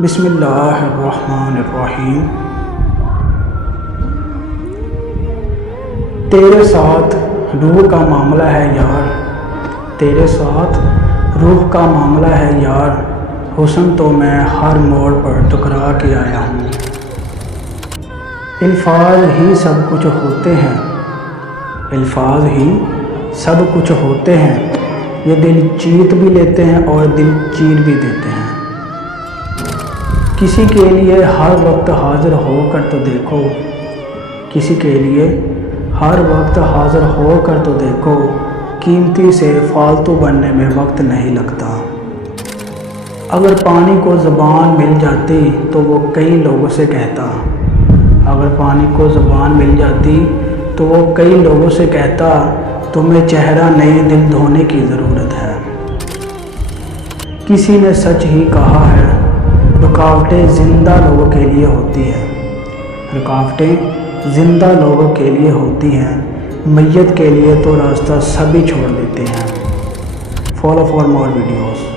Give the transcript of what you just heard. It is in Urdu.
بسم اللہ الرحمن الرحیم۔ تیرے ساتھ روح کا معاملہ ہے یار، تیرے ساتھ روح کا معاملہ ہے یار، حسن تو میں ہر موڑ پر ٹکرا کے آیا ہوں۔ الفاظ ہی سب کچھ ہوتے ہیں، الفاظ ہی سب کچھ ہوتے ہیں، یہ دل چیت بھی لیتے ہیں اور دل چیر بھی دیتے ہیں۔ کسی کے لیے ہر وقت حاضر ہو کر تو دیکھو، کسی کے لیے ہر وقت حاضر ہو کر تو دیکھو، قیمتی سے فالتو بننے میں وقت نہیں لگتا۔ اگر پانی کو زبان مل جاتی تو وہ کئی لوگوں سے کہتا، اگر پانی کو زبان مل جاتی تو وہ کئی لوگوں سے کہتا، تمہیں چہرہ نہیں دل دھونے کی ضرورت ہے۔ کسی نے سچ ہی کہا ہے، رکاوٹیں زندہ لوگوں کے لیے ہوتی ہیں، رکاوٹیں زندہ لوگوں کے لیے ہوتی ہیں، میت کے لیے تو راستہ سبھی چھوڑ دیتے ہیں۔ Follow for more videos.